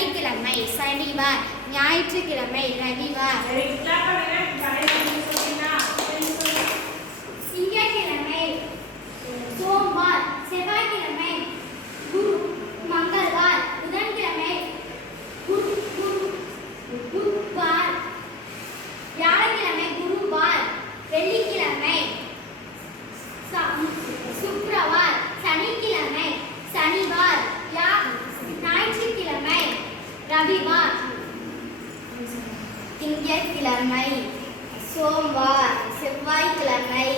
சனிக்கிழமை சனிவார், ஞாயிற்றுக்கிழமை ரவிவார், திங்கட்கிழமை சோமவார், செவ்வாய்க்கிழமை மங்கள்வார், புதன்கிழமை புத்வார், வியாழக்கிழமை குருவார், வெள்ளிக்கிழமை சுக்கிரவார், சனிக்கிழமை சனிவார், ஞாயிற்றுக்கிழமை ரவிவார், திங்கட்கிழமை சோமவார், செவ்வாய்க்கிழமை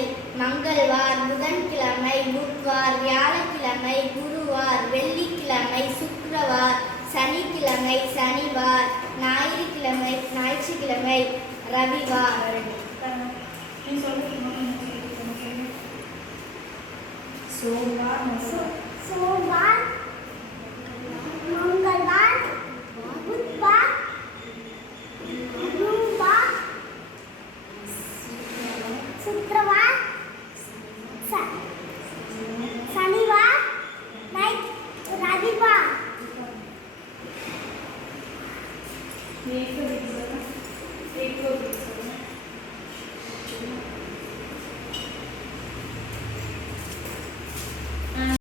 மங்கள்வார், புதன்கிழமை புத்வார், வியாழக்கிழமை குருவார், வெள்ளிக்கிழமை சுக்கிரவார், சனிக்கிழமை சனிவார், ஞாயிற்றுக்கிழமை ரவிவார். சோமவார்